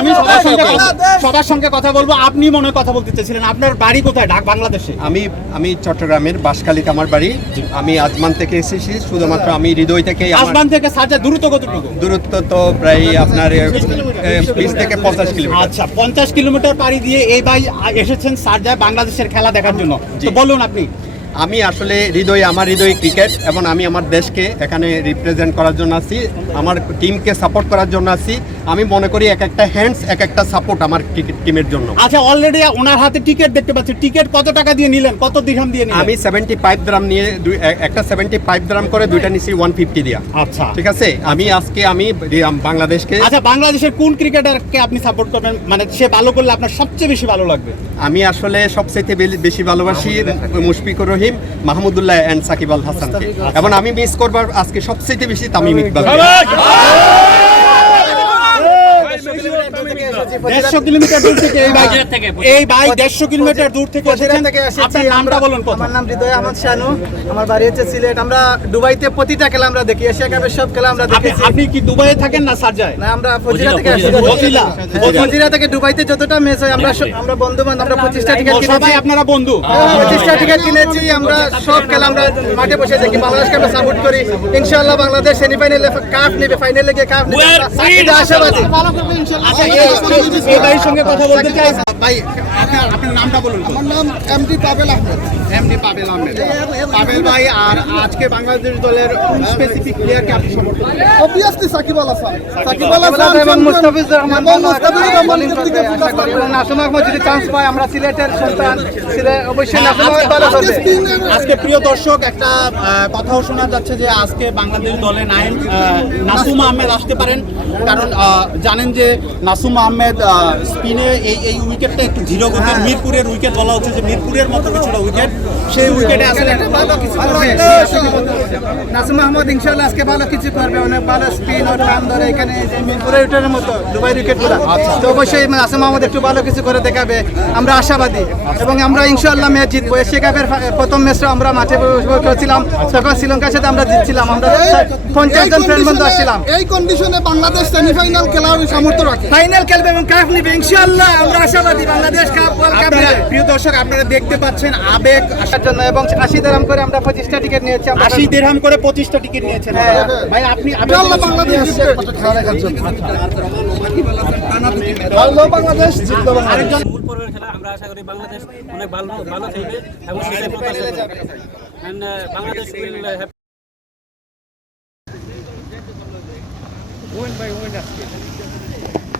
আমি সবার সঙ্গে কথা বলবো। আপনি মনে হয় কথা বলতে চাইছিলেন, আপনার বাড়ি কোথায়? বাংলাদেশে। আমি চট্টগ্রামের বাঁশখালীতে আমার বাড়ি। আমি আজমান থেকে এসেছি, শুধুমাত্র আমি হৃদয় থেকে। আজমান থেকে সারজা দূরত্ব কতটুকু? দূরত্ব তো প্রায় আপনার 20 থেকে 50 কিলোমিটার। আচ্ছা, 50 কিলোমিটার পাড়ি দিয়ে এই ভাই এসেছেন সারজায় বাংলাদেশের খেলা দেখার জন্য। তো বলুন আপনি। আমি আসলে আমার হৃদয় ক্রিকেট, এবং আমি আমার দেশকে এখানে রিপ্রেজেন্ট করার জন্য আছি, আমার টিমকে সাপোর্ট করার জন্য আছি। আমি মনে করি এক একটা হ্যান্ডস এক একটা সাপোর্ট আমার ক্রিকেট টিমের জন্য। আচ্ছা, অলরেডি ওনার হাতে টিকিট দেখতে পাচ্ছি। টিকিট কত টাকা দিয়ে নিলেন? কত দিরহাম দিয়ে নিলেন? আমি 75 দিরহাম নিয়ে একটা 75 দিরহাম করে দুইটা নিছি 150 দিয়া। আচ্ছা, ঠিক আছে। আমি বাংলাদেশকে। আচ্ছা, বাংলাদেশের কোন ক্রিকেটারকে আপনি সাপোর্ট করবেন? মানে সে ভালো করলে আপনার সবচেয়ে বেশি ভালো লাগবে? আমি আসলে সবচেয়ে বেশি ভালোবাসি মুশফিকুর রহিম, মাহমুদুল্লাহ এন্ড সাকিব আল হাসানকে, এবং আমি মিস করবার আজকে সবচেয়ে বেশি তামিম ইকবাল। 150 কিলোমিটার দূর থেকে এই ভাই 150 কিলোমিটার দূর থেকে এসেছেন। আপনার নামটা বলুন। আমার নাম হৃদয় আহমদ শানু, আমার বাড়ি হচ্ছে সিলেট। আমরা দুবাইতে প্রতিটা খেলা আমরা দেখি, এশিয়া কাপের সব খেলা আমরা দেখেছি। আপনি কি দুবাইয়ে থাকেন না সারজায়? না, আমরা ফজিলা থেকে আসছি। ফজিলা থেকে দুবাইতে যতটা ম্যাচ হয় আমরা বন্ধু বান্ধব, আমরা 25টা টিকিট কিনেছি। সবাই আপনারা বন্ধু? 25টা টিকিট কিনেছি। আমরা সব খেলা আমরা মাঠে বসে দেখি, বাংলাদেশকে আমরা সাপোর্ট করি। ইনশাআল্লাহ বাংলাদেশ সেমিফাইনালে কাপ নেবে, ফাইনালে গিয়ে কাপ নেবে, এটা আশাবাদী। আচ্ছা, এই ভাইয়ের সঙ্গে কথা বলতে চাই। ভাই, আপনার নামটা বলুন। আমার নাম এমডি পাবেল আহমেদ। এমডি পাবেল আহমেদ। পাবেল ভাই, আর আজকে বাংলাদেশ দলের কোন স্পেসিফিক প্লেয়ারকে আপনি সমর্থন করেন? অবভিয়াসলি সাকিব আল হাসান এবং মুস্তাফিজুর রহমান এবং নাসুম আহমদ যদি চান্স পায়, আমরা সিলেটের সন্তান, সিলেট অবশ্যই নাসুম আহমদ ভালো করবে। আজকে প্রিয় দর্শক, একটা কথাও শোনা যাচ্ছে যে আজকে বাংলাদেশ দলে নাসুম আহমেদ আসতে পারেন, কারণ জানেন যে নাসুম আহমেদ স্পিনে এই উইকেটটা একটু ধীর গতির, মিরপুরের উইকেট বলা হচ্ছে, যে মিরপুরের মতো কিছুটা উইকেট, সেই উইকেটে আসলে ভালো কিছু করবে নাসুম আহমদ। ইনশাআল্লাহ আজকে ভালো কিছু করবে, অনেক ভালো স্পিন ও রান ধরে এখানে মিরপুরের উইকেটের মতো দুবাই উইকেটগুলো। তো অবশ্যই নাসুম আহমদ একটু ভালো কিছু করে দেখাবে, আমরা আশাবাদী, এবং আমরা ইনশাআল্লাহ ম্যাচ জিতবো। এশিয়া কাপের প্রথম ম্যাচটা আমরা মাঠে খেলছিলাম, তখন শ্রীলঙ্কার সাথে আমরা জিতছিলাম। আমরা 50 জন ফ্রেন্ড বন্ধু আসছিলাম। এই কন্ডিশনে বাংলাদেশ সেমিফাইনাল খেলার সামর্থ্য রাখে, ফাইনাল খেলবে এবং কাপ নিবে ইনশাআল্লাহ। আমরা আশাবাদী বাংলাদেশ কাপ প্রিয় দর্শক, আপনারা দেখতে পাচ্ছেন আবেগ আসার জন্য, এবং 80 দিরহাম করে আমরা 25টা টিকিট নিয়েছি। 80 দিরহাম করে 25টা টিকিট নিয়েছেন। ভাই, আপনি বাংলাদেশ খেলা দেখার জন্য বাংলাদেশ জিতবে। মূল পর্বের খেলা আমরা আশা করি বাংলাদেশ অনেক ভালো খেলবে এবং সেটাই প্রত্যাশা করি। Bangladesh will have